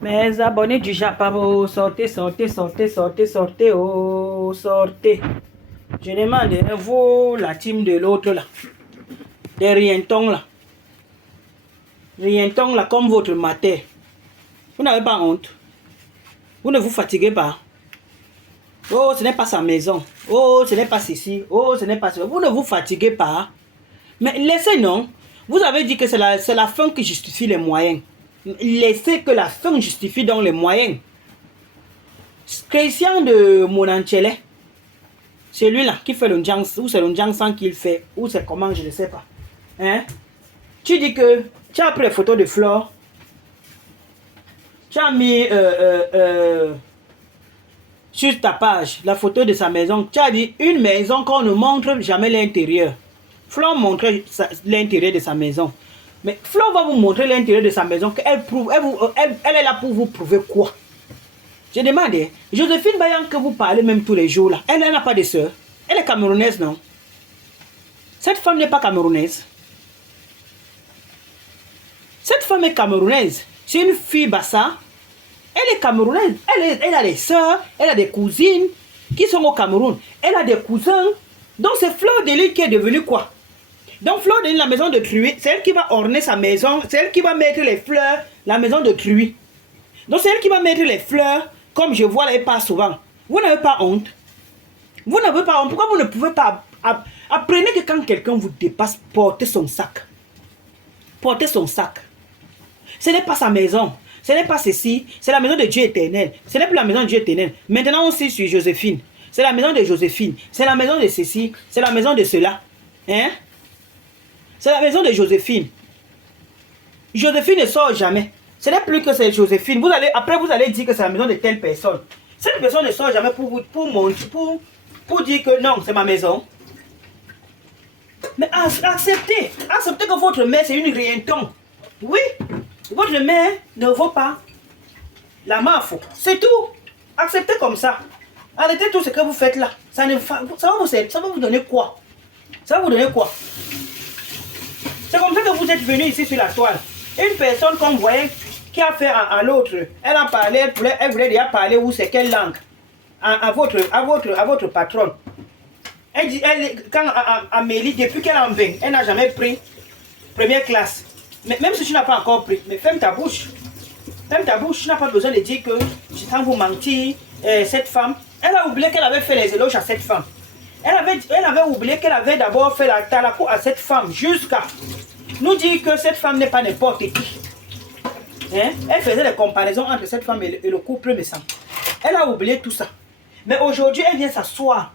Mes abonnés du Japabo, sortez, sortez, sortez, sortez, sortez, oh, sortez. Je demande, vous, la team de l'autre là, des rientons là, rientons là, comme votre mater. Vous n'avez pas honte. Vous ne vous fatiguez pas. Oh, ce n'est pas sa maison. Oh, ce n'est pas ceci. Oh, ce n'est pas cela. Vous ne vous fatiguez pas. Mais laissez, non. Vous avez dit que c'est la fin qui justifie les moyens. Laissez que la fin justifie donc les moyens. Christian de Monanchele, c'est lui là qui fait le Njang, ou c'est le Njangsan qu'il fait, ou c'est comment, je ne sais pas. Hein? Tu dis que tu as pris les photos de Flore, tu as mis sur ta page la photo de sa maison, tu as dit une maison qu'on ne montre jamais l'intérieur. Flore montre l'intérieur de sa maison. Mais Flore va vous montrer l'intérieur de sa maison, qu'elle prouve, elle est là pour vous prouver quoi? Je demande, Joséphine Bayan que vous parlez même tous les jours là, elle n'a pas de soeur. Elle est camerounaise, non? Cette femme n'est pas camerounaise. Cette femme est camerounaise. C'est une fille bassa. Elle est camerounaise. Elle a des soeurs, elle a des cousines qui sont au Cameroun. Elle a des cousins. Donc c'est Flore de Lille qui est devenue quoi? Donc Flore de Lille, la maison de Truy, c'est elle qui va orner sa maison. C'est elle qui va mettre les fleurs, la maison de Truy. Donc c'est elle qui va mettre les fleurs. Comme je vois là, elle passe souvent. Vous n'avez pas honte. Vous n'avez pas honte. Pourquoi vous ne pouvez pas... Apprenez que quand quelqu'un vous dépasse, portez son sac. Portez son sac. Ce n'est pas sa maison. Ce n'est pas ceci. C'est la maison de Dieu éternel. Ce n'est plus la maison de Dieu éternel. Maintenant, on sait sur Joséphine. C'est la maison de Joséphine. C'est la maison de ceci. C'est la maison de cela. Hein? C'est la maison de Joséphine. Joséphine ne sort jamais. Ce n'est plus que c'est Joséphine. Après, vous allez dire que c'est la maison de telle personne. Cette personne ne sort jamais pour dire que non, c'est ma maison. Mais acceptez. Acceptez que votre mère, c'est une rienton. Oui, votre mère ne vaut pas la mafo. C'est tout. Acceptez comme ça. Arrêtez tout ce que vous faites là. Ça va vous donner quoi? Ça va vous donner quoi? C'est comme ça que vous êtes venu ici sur la toile. Une personne qu'on voyait qui a fait à l'autre, elle a parlé, elle voulait déjà parler ou c'est quelle langue à votre patronne. Elle dit, quand Amélie, depuis qu'elle en vient, elle n'a jamais pris première classe. Mais même si tu n'as pas encore pris, mais ferme ta bouche. Ferme ta bouche, tu n'as pas besoin de dire que je sens vous mentir. Cette femme, elle a oublié qu'elle avait fait les éloges à cette femme. Elle avait oublié qu'elle avait d'abord fait la talako à cette femme jusqu'à nous dire que cette femme n'est pas n'importe qui. Hein? Elle faisait des comparaisons entre cette femme et le couple de sang. Elle a oublié tout ça. Mais aujourd'hui, elle vient s'asseoir.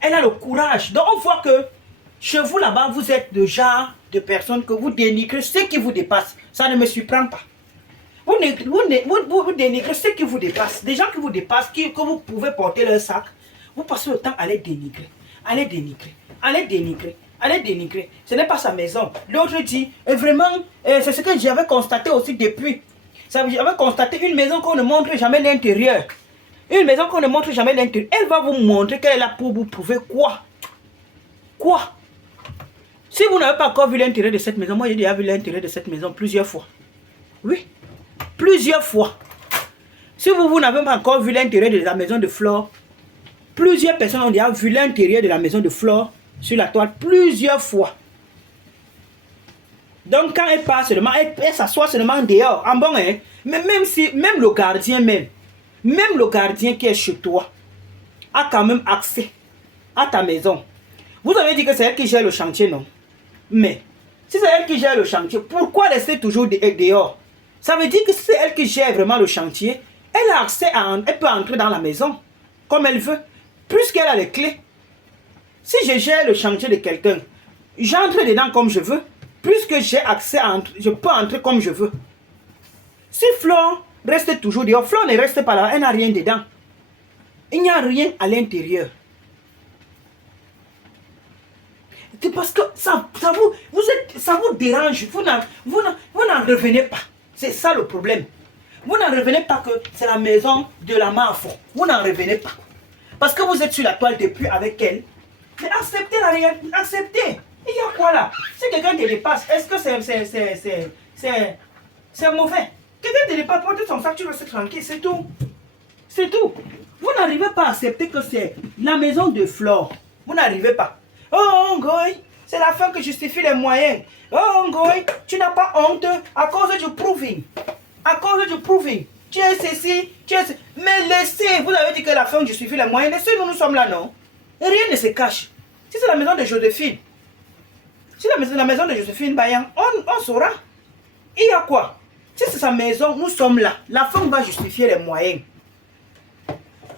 Elle a le courage. Donc on voit que chez vous là-bas, vous êtes le genre de personnes que vous dénigrez ce qui vous dépasse. Ça ne me surprend pas. Vous dénigrez ce qui vous dépasse. Des gens qui vous dépassent, que vous pouvez porter leur sac, vous passez le temps à les dénigrer. À les dénigrer. À les dénigrer. À les dénigrer. Ce n'est pas sa maison. L'autre dit, et vraiment, c'est ce que j'avais constaté aussi depuis. J'avais constaté une maison qu'on ne montre jamais l'intérieur. Une maison qu'on ne montre jamais l'intérieur. Elle va vous montrer qu'elle est là pour vous prouver quoi? Quoi? Si vous n'avez pas encore vu l'intérieur de cette maison, moi j'ai déjà vu l'intérieur de cette maison plusieurs fois. Oui, plusieurs fois. Si vous n'avez pas encore vu l'intérieur de la maison de Flore, plusieurs personnes ont déjà vu l'intérieur de la maison de Flore sur la toile plusieurs fois. Donc quand elle part seulement, elle s'assoit seulement dehors. En bon, hein? Mais même le gardien même le gardien qui est chez toi a quand même accès à ta maison. Vous avez dit que c'est elle qui gère le chantier, non? Mais si c'est elle qui gère le chantier, pourquoi rester toujours dehors? Ça veut dire que c'est elle qui gère vraiment le chantier. Elle a accès elle peut entrer dans la maison comme elle veut, puisqu'elle a les clés. Si je gère le chantier de quelqu'un, j'entre dedans comme je veux, puisque j'ai accès à entrer, je peux entrer comme je veux. Si Flore reste toujours dehors, Flore ne reste pas là, elle n'a rien dedans. Il n'y a rien à l'intérieur. C'est parce que ça vous dérange, vous n'en revenez pas. C'est ça le problème. Vous n'en revenez pas que c'est la maison de la mafia. Vous n'en revenez pas. Parce que vous êtes sur la toile depuis avec elle. Mais acceptez la réalité, acceptez. Il y a quoi là? Si quelqu'un te dépasse, est-ce que c'est mauvais? Quelqu'un ne pas porter son sac, tu restes tranquille, c'est tout. C'est tout. Vous n'arrivez pas à accepter que c'est la maison de Flore. Vous n'arrivez pas. Oh, Ngoy, c'est la fin qui justifie les moyens. Oh, Ngoy, tu n'as pas honte à cause du proving. À cause du proving. Tu es ceci, tu es ceci. Mais laissez, vous avez dit que la fin justifie les moyens. Laissez-nous, nous sommes là, non? Rien ne se cache. Si c'est la maison de Joséphine, si c'est la maison de Joséphine Bayan, on saura. Il y a quoi? Si c'est sa maison, nous sommes là. La fin va justifier les moyens.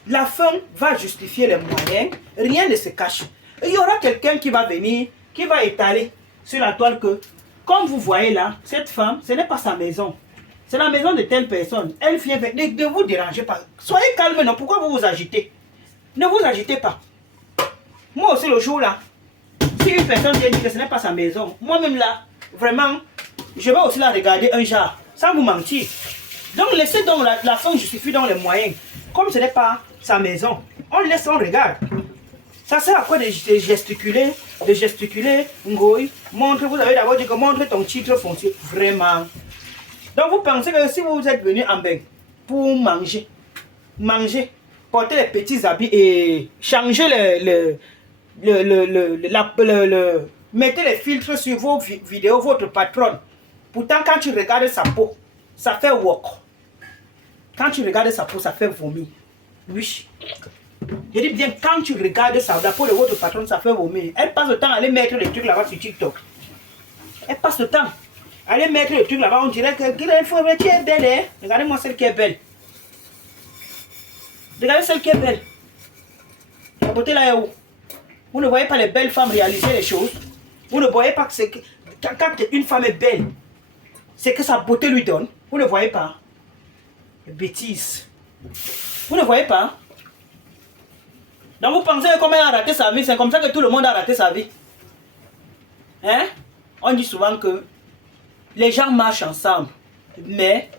La fin va justifier les moyens. Rien ne se cache. Il y aura quelqu'un qui va venir, qui va étaler sur la toile que, comme vous voyez là, cette femme, ce n'est pas sa maison. C'est la maison de telle personne. Elle vient, ne vous dérangez pas. Soyez calme, non? Pourquoi vous vous agitez? Ne vous agitez pas. Moi aussi, le jour là, si une personne vient dire que ce n'est pas sa maison, moi-même là, vraiment, je vais aussi la regarder un genre, sans vous mentir. Donc, laissez donc la fin justifie donc les moyens. Comme ce n'est pas sa maison, on laisse, on regarde. Ça sert à quoi de gesticuler, Ngoy, montre, vous avez d'abord dit que montre ton titre foncier, vraiment. Donc, vous pensez que si vous êtes venu en bain pour manger, porter les petits habits et changer mettez les filtres sur vos vidéos, votre patronne. Pourtant, quand tu regardes sa peau, ça fait wok. Quand tu regardes sa peau, ça fait vomir. Oui. Je dis bien, quand tu regardes la peau de votre patronne, ça fait vomir. Elle passe le temps à aller mettre les trucs là-bas sur TikTok. Elle passe le temps à aller mettre les trucs là-bas. On dirait que tu es belle, hein? Regardez-moi celle qui est belle. Regardez celle qui est belle. La beauté là est où? Vous ne voyez pas les belles femmes réaliser les choses. Vous ne voyez pas que, quand une femme est belle, c'est que sa beauté lui donne. Vous ne voyez pas. Bêtise. Vous ne voyez pas. Donc vous pensez que comme elle a raté sa vie, c'est comme ça que tout le monde a raté sa vie. Hein? On dit souvent que les gens marchent ensemble, mais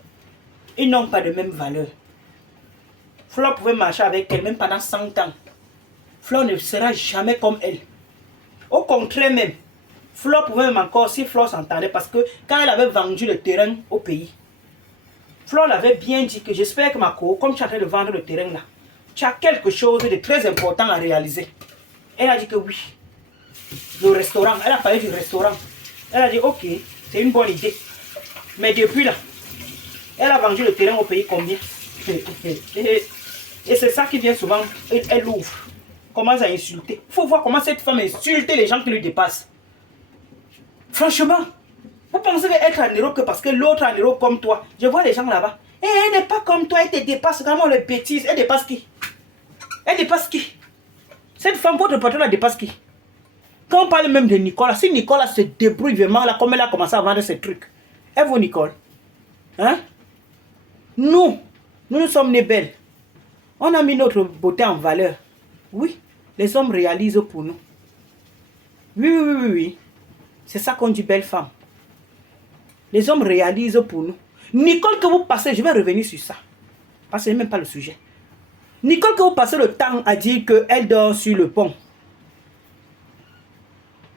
ils n'ont pas de même valeur. Flore pouvait marcher avec elle même pendant 100 ans. Flore ne sera jamais comme elle. Au contraire même, Flore pouvait même encore, si Flore s'entendait, parce que quand elle avait vendu le terrain au pays, Flore l'avait bien dit que j'espère que ma co, comme tu es en train de vendre le terrain là, tu as quelque chose de très important à réaliser. Elle a dit que oui. Le restaurant, elle a parlé du restaurant. Elle a dit ok, c'est une bonne idée. Mais depuis là, elle a vendu le terrain au pays combien? Et c'est ça qui vient souvent, elle ouvre. Commence à insulter. Il faut voir comment cette femme insulte les gens qui lui dépassent. Franchement, vous pensez qu'être en Europe que parce que l'autre en Europe comme toi, je vois les gens là-bas. Et elle n'est pas comme toi, elle te dépasse. Vraiment les bêtises. Elle dépasse qui? Elle dépasse qui? Cette femme, votre patron, elle dépasse qui? Quand on parle même de Nicolas, si Nicolas se débrouille vraiment là, comme elle a commencé à vendre ses trucs, elle vaut Nicole. Hein? Nous sommes nés belles. On a mis notre beauté en valeur. Oui, les hommes réalisent pour nous. Oui. C'est ça qu'on dit belle femme. Les hommes réalisent pour nous. Nicole que vous passez, je vais revenir sur ça. Parce que ce n'est même pas le sujet. Nicole que vous passez le temps à dire qu'elle dort sur le pont.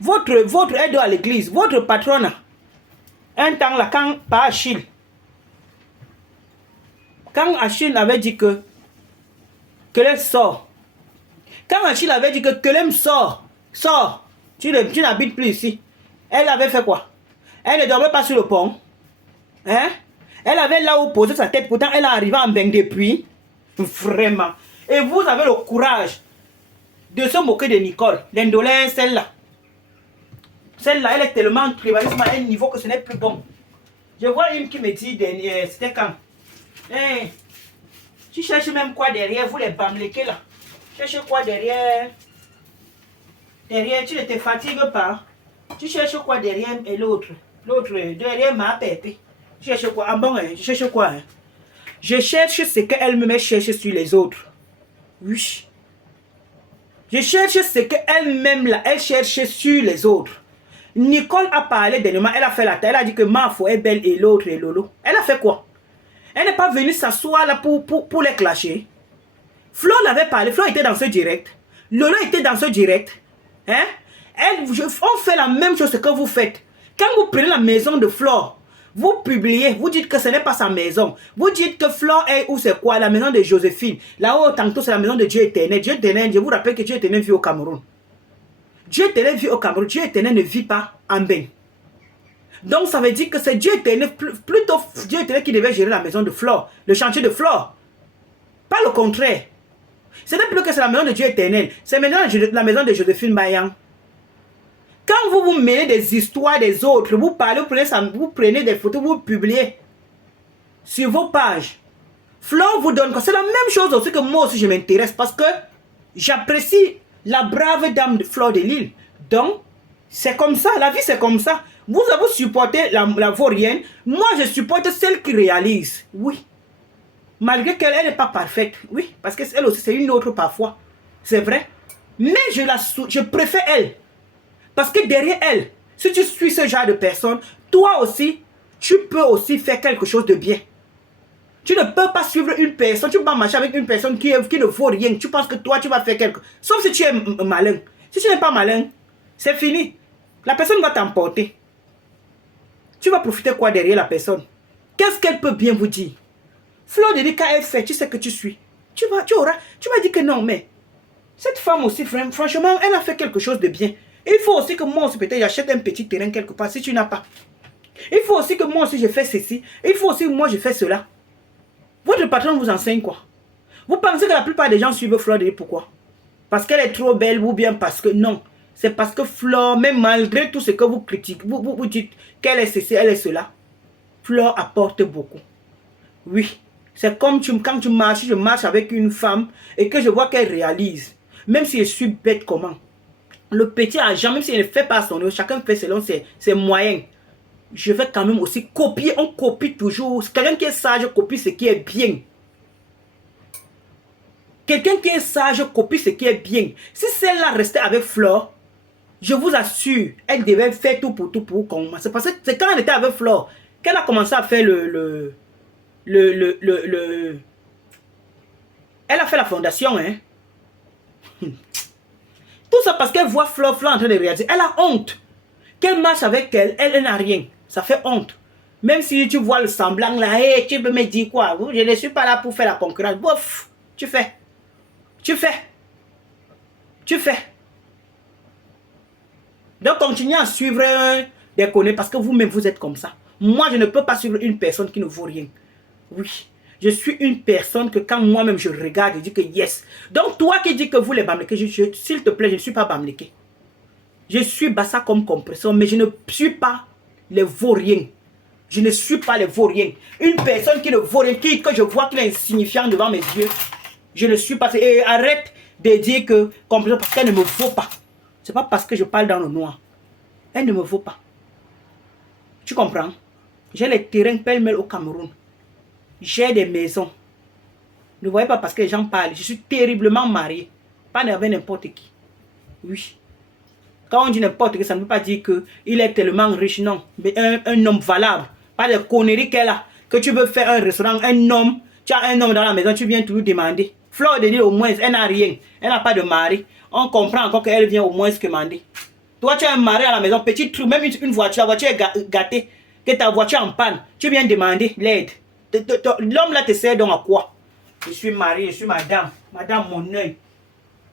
Elle dort à l'église. Votre patronne, un temps là, quand Achille avait dit que Kelem sort. Quand Achille avait dit que Kelem sort, tu n'habites plus ici. Elle avait fait quoi? Elle ne dormait pas sur le pont. Hein? Elle avait là où poser sa tête. Pourtant, elle est arrivée en bain depuis. Vraiment. Et vous avez le courage de se moquer de Nicole. L'indolence, celle-là. Celle-là, elle est tellement tribalisme à un niveau que ce n'est plus bon. Je vois une qui me dit, c'était quand? Hey, tu cherches même quoi derrière, vous les bamléqués là? Tu cherches quoi derrière? Derrière, tu ne te fatigues pas. Tu cherches quoi derrière et l'autre? L'autre, derrière ma pépé. Tu cherches quoi? Ah bon, tu cherches quoi? Hein? Je cherche ce qu'elle-même cherche sur les autres. Oui. Je cherche ce qu'elle-même là, elle cherche sur les autres. Nicole a parlé dernièrement, elle a fait la taille, elle a dit que Mafo est belle et l'autre est Lolo. Elle a fait quoi? Elle n'est pas venue s'asseoir là pour les clasher. Flore l'avait parlé, Flore était dans ce direct. Lolo était dans ce direct. Hein? On fait la même chose que vous faites. Quand vous prenez la maison de Flore, Vous publiez, vous dites que ce n'est pas sa maison. Vous dites que Flore est où c'est quoi? La maison de Joséphine. Là-haut, tantôt, c'est la maison de Dieu éternel. Dieu éternel, je vous rappelle que Dieu éternel vit au Cameroun. Dieu éternel vit au Cameroun. Dieu éternel ne vit pas en Bénin. Donc, ça veut dire que c'est Dieu éternel, plutôt Dieu éternel qui devait gérer la maison de Flore, le chantier de Flore. Pas le contraire. Ce n'est plus que c'est la maison de Dieu éternel. C'est maintenant la maison de Joséphine Bayang. Quand vous vous mêlez des histoires des autres, vous parlez, vous prenez des photos, vous publiez sur vos pages. Flore vous donne quoi? C'est la même chose aussi que moi aussi je m'intéresse parce que j'apprécie la brave dame de Flore de Lille. Donc, c'est comme ça, la vie c'est comme ça. Vous avez supporté la vaurienne, moi je supporte celle qui réalise. Oui. Malgré qu'elle n'est pas parfaite. Oui, parce qu'elle aussi c'est une autre parfois. C'est vrai. Mais je préfère elle. Parce que derrière elle, si tu suis ce genre de personne, toi aussi, tu peux aussi faire quelque chose de bien. Tu ne peux pas suivre une personne, tu ne peux pas marcher avec une personne qui ne vaut rien. Tu penses que toi, tu vas faire quelque chose. Sauf si tu es malin. Si tu n'es pas malin, c'est fini. La personne va t'emporter. Tu vas profiter quoi derrière la personne? Qu'est-ce qu'elle peut bien vous dire? Flore de Lille, quand elle fait, tu sais que tu suis. Tu vas dire que non, mais cette femme aussi, franchement, elle a fait quelque chose de bien. Il faut aussi que moi aussi, peut-être, j'achète un petit terrain quelque part, si tu n'as pas. Il faut aussi que moi aussi, je fais ceci. Il faut aussi que moi, je fais cela. Votre patron vous enseigne quoi? Vous pensez que la plupart des gens suivent Flore de Lille, pourquoi? Parce qu'elle est trop belle ou bien parce que... Non. C'est parce que Flore, même malgré tout ce que vous critiquez, vous dites qu'elle est ceci, elle est cela, Flore apporte beaucoup. Oui. C'est comme quand tu marches, je marche avec une femme et que je vois qu'elle réalise. Même si je suis bête comment. Le petit argent, même s'il ne fait pas son œuvre, chacun fait selon ses moyens. Je vais quand même aussi copier, on copie toujours. Quelqu'un qui est sage copie ce qui est bien. Quelqu'un qui est sage copie ce qui est bien. Si celle-là restait avec Flore, je vous assure, elle devait faire tout pour commencer. Parce que c'est quand elle était avec Flore qu'elle a commencé à faire elle a fait la fondation, hein. Tout ça parce qu'elle voit Flore en train de réaliser. Elle a honte. Qu'elle marche avec elle, elle n'a rien. Ça fait honte. Même si tu vois le semblant là, hey, tu peux me dire quoi? Je ne suis pas là pour faire la concurrence. Bof, tu fais. Donc continuez à suivre des connaissances parce que vous-même vous êtes comme ça. Moi, je ne peux pas suivre une personne qui ne vaut rien. Oui. Je suis une personne que quand moi-même je regarde, je dis que yes. Donc toi qui dis que vous les Bamlékés, s'il te plaît, je ne suis pas Bamléké. Je suis Bassa comme compresseur, mais je ne suis pas les vauriens. Je ne suis pas les vauriens. Une personne qui ne vaut rien, que je vois qui est insignifiant devant mes yeux, je ne suis pas. Et arrête de dire que compresseur parce qu'elle ne me vaut pas. C'est pas parce que je parle dans le noir. Elle ne me vaut pas. Tu comprends? J'ai les terrains pêle-mêle au Cameroun. J'ai des maisons. Ne voyez pas parce que les gens parlent. Je suis terriblement marié. Pas avec n'importe qui. Oui. Quand on dit n'importe qui, ça ne veut pas dire qu'il est tellement riche. Non. Mais un homme valable. Pas de conneries qu'elle a. Que tu veux faire un restaurant, un homme. Tu as un homme dans la maison, tu viens toujours demander. Flore de Lille, au moins, elle n'a rien. Elle n'a pas de mari. On comprend encore qu'elle vient au moins se demander. Toi, tu as un mari à la maison, petit truc, même une voiture. La voiture est gâtée. Que ta voiture en panne. Tu viens demander l'aide. L'homme là te sert donc à quoi? Je suis marié, je suis madame. Madame, mon œil.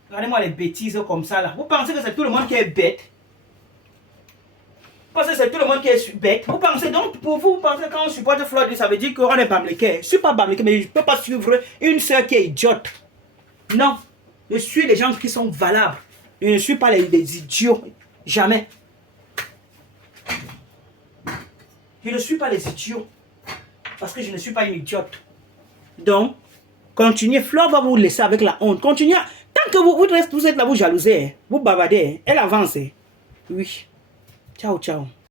Regardez-moi les bêtises comme ça là. Vous pensez que c'est tout le monde qui est bête? Vous pensez que c'est tout le monde qui est bête? Vous pensez donc, pour vous, vous pensez que quand on supporte Flore de Lille, ça veut dire qu'on est Bamléké. Je ne suis pas Bamléké, mais je ne peux pas suivre une soeur qui est idiote. Non. Je suis des gens qui sont valables. Je ne suis pas les idiots. Jamais. Je ne suis pas les idiots. Parce que je ne suis pas une idiote. Donc, continuez. Flore va vous laisser avec la honte. Continuez. Tant que vous êtes là, vous jalousez. Vous bavardez. Elle avance. Oui. Ciao, ciao.